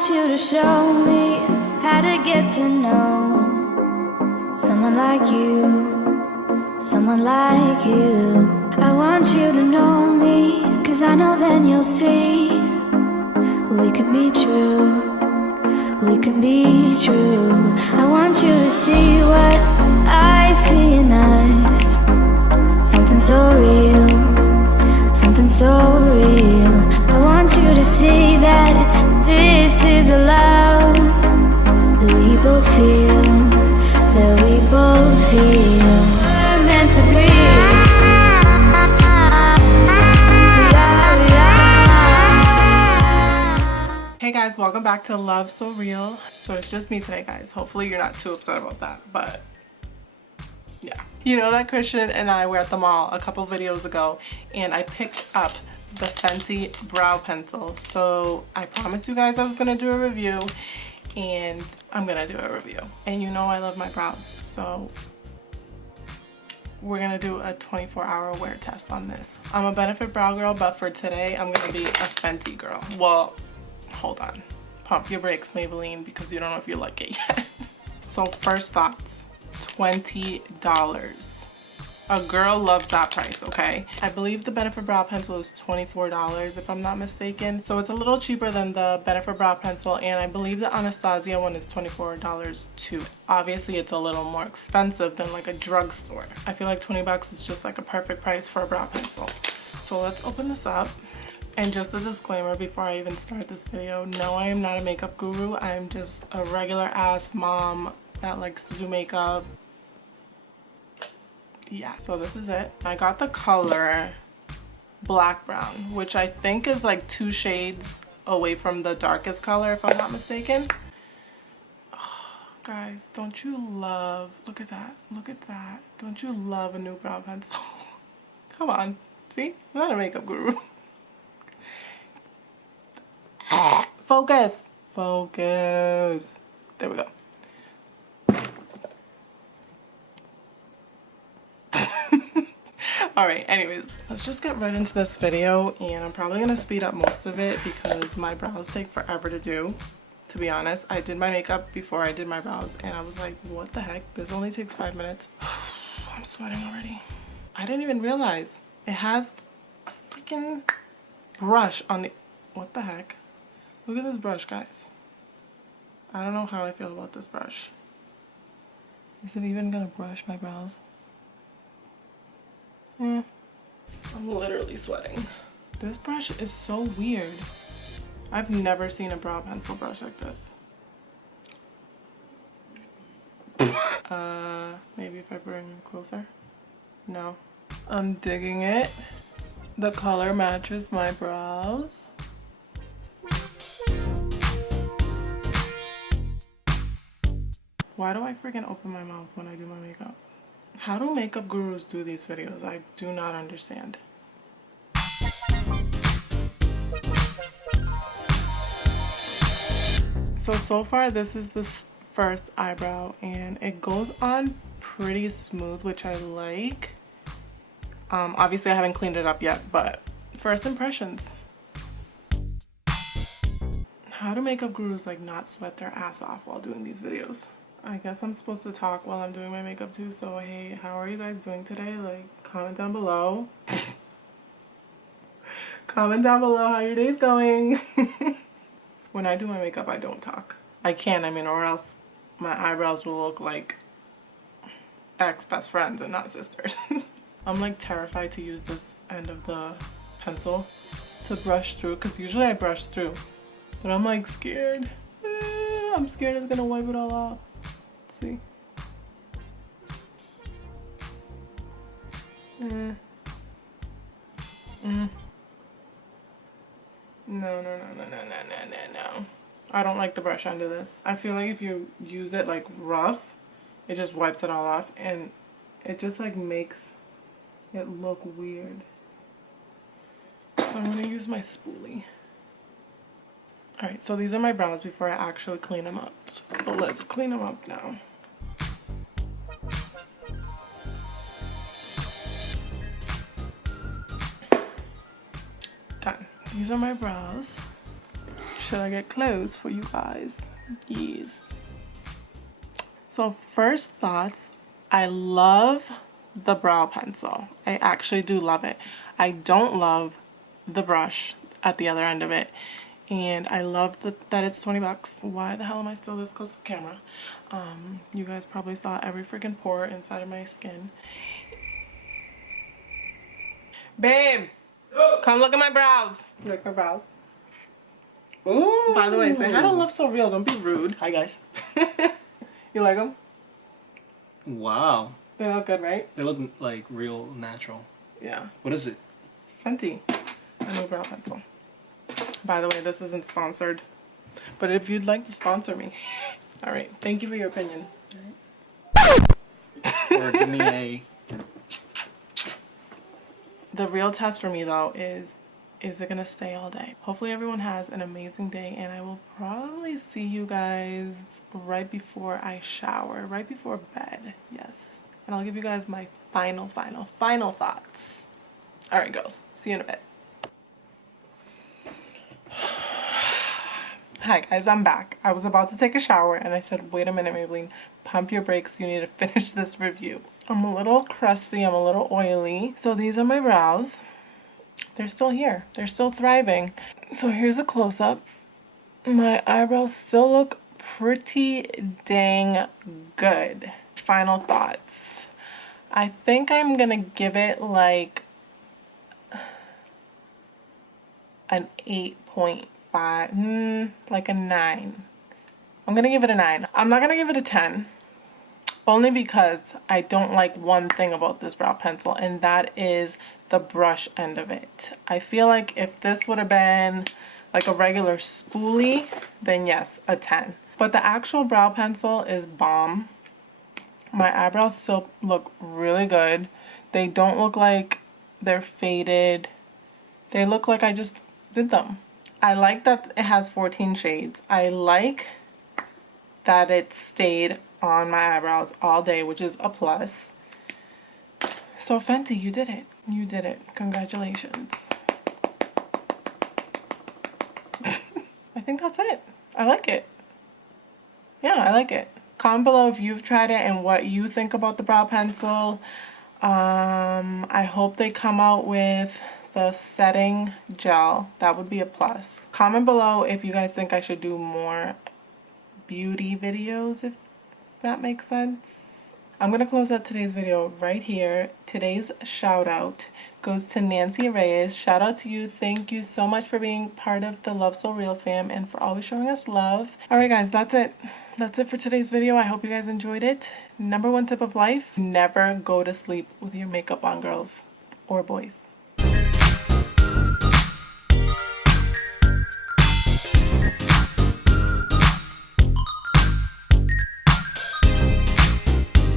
want you to show me how to get to know someone like you, someone like you. I want you to know me, 'cause I know then you'll see we could be true, we can be true. I want you to see what I see in us, something so real, something so real. I want you to see that this is a love that we both feel, that we both feel. We're meant to be. Hey guys, welcome back to Love So Real. So it's just me today, guys. Hopefully you're not too upset about that, but yeah. You know that Christian and I were at the mall a couple videos ago and I picked up the Fenty brow pencil. So I promised you guys I was gonna do a review, and I'm gonna do a review. And you know I love my brows, so we're gonna do a 24-hour wear test on this. I'm a Benefit brow girl, but for today I'm gonna be a Fenty girl. Well, hold on, pump your brakes, Maybelline, because you don't know if you like it yet. So first thoughts, $20. A girl loves that price, okay? I believe the Benefit brow pencil is $24 if I'm not mistaken. So it's a little cheaper than the Benefit brow pencil, and I believe the Anastasia one is $24 too. Obviously it's a little more expensive than like a drugstore. I feel like 20 bucks is just like a perfect price for a brow pencil. So let's open this up. And just a disclaimer before I even start this video, no, I am not a makeup guru. I'm just a regular ass mom that likes to do makeup. Yeah, so this is it. I got the color black brown, which I think is like 2 shades away from the darkest color if I'm not mistaken. Oh, guys, don't you love, look at that, look at that. Don't you love a new brow pencil? Come on, see, I'm not a makeup guru. Focus, focus. There we go. Alright, anyways, let's just get right into this video, and I'm probably gonna speed up most of it because my brows take forever to do, to be honest. I did my makeup before I did my brows and I was like, what the heck, this only takes 5 minutes. I'm sweating already. I didn't even realize it has a freaking brush on the, what the heck. Look at this brush, guys. I don't know how I feel about this brush. Is it even gonna brush my brows? I'm literally sweating. This brush is so weird. I've never seen a brow pencil brush like this. Maybe if I bring it closer? No. I'm digging it. The color matches my brows. Why do I freaking open my mouth when I do my makeup? How do makeup gurus do these videos? I do not understand. So far this is the first eyebrow and it goes on pretty smooth, which I like. Obviously I haven't cleaned it up yet, but first impressions. How do makeup gurus like not sweat their ass off while doing these videos? I guess I'm supposed to talk while I'm doing my makeup too, so hey, how are you guys doing today? Like, comment down below. Comment down below how your day's going. When I do my makeup, I don't talk. I can't, I mean, or else my eyebrows will look like ex-best friends and not sisters. I'm like terrified to use this end of the pencil to brush through, because usually I brush through, but I'm like scared. I'm scared it's gonna wipe it all off. See? No. I don't like the brush end of this. I feel like if you use it like rough, it just wipes it all off and it just like makes it look weird. So I'm gonna use my spoolie. Alright, so these are my brows before I actually clean them up. So let's clean them up now. Done. These are my brows. Should I get clothes for you guys? Yes. So first thoughts, I love the brow pencil. I actually do love it. I don't love the brush at the other end of it. And I love that it's 20 bucks. Why the hell am I still this close to the camera? You guys probably saw every freaking pore inside of my skin. Babe, come look at my brows. You like my brows? Ooh. By the way, say hi to Love So Real. Don't be rude. Hi guys. You like them? Wow. They look good, right? They look like real natural. Yeah. What is it? Fenty. A new brow pencil. By the way, this isn't sponsored. But if you'd like to sponsor me. Alright, thank you for your opinion. Or give me a... The real test for me though is it gonna stay all day? Hopefully everyone has an amazing day, and I will probably see you guys right before I shower, right before bed. Yes. And I'll give you guys my final thoughts. Alright girls, see you in a bit. Hi guys, I'm back. I was about to take a shower and I said, wait a minute, Maybelline, pump your brakes, you need to finish this review. I'm a little crusty, I'm a little oily. So these are my brows. They're still here. They're still thriving. So here's a close-up. My eyebrows still look pretty dang good. Final thoughts. I think I'm gonna give it like an 8.5, like a 9. I'm gonna give it a 9. I'm not gonna give it a 10. Only because I don't like one thing about this brow pencil, and that is the brush end of it. I feel like if this would have been like a regular spoolie, then yes, a 10. But the actual brow pencil is bomb. My eyebrows still look really good. They don't look like they're faded. They look like I just did them. I like that it has 14 shades. I like that it stayed on my eyebrows all day, which is a plus. So Fenty, you did it. You did it. Congratulations. I think that's it. I like it. Yeah, I like it. Comment below if you've tried it and what you think about the brow pencil. I hope they come out with the setting gel. That would be a plus. Comment below if you guys think I should do more beauty videos, if that makes sense. I'm gonna close out today's video right here. Today's shout out goes to Nancy Reyes. Shout out to you. Thank you so much for being part of the Love So Real fam and for always showing us love. Alright guys, that's it. That's it for today's video. I hope you guys enjoyed it. Number one tip of life, never go to sleep with your makeup on, girls or boys.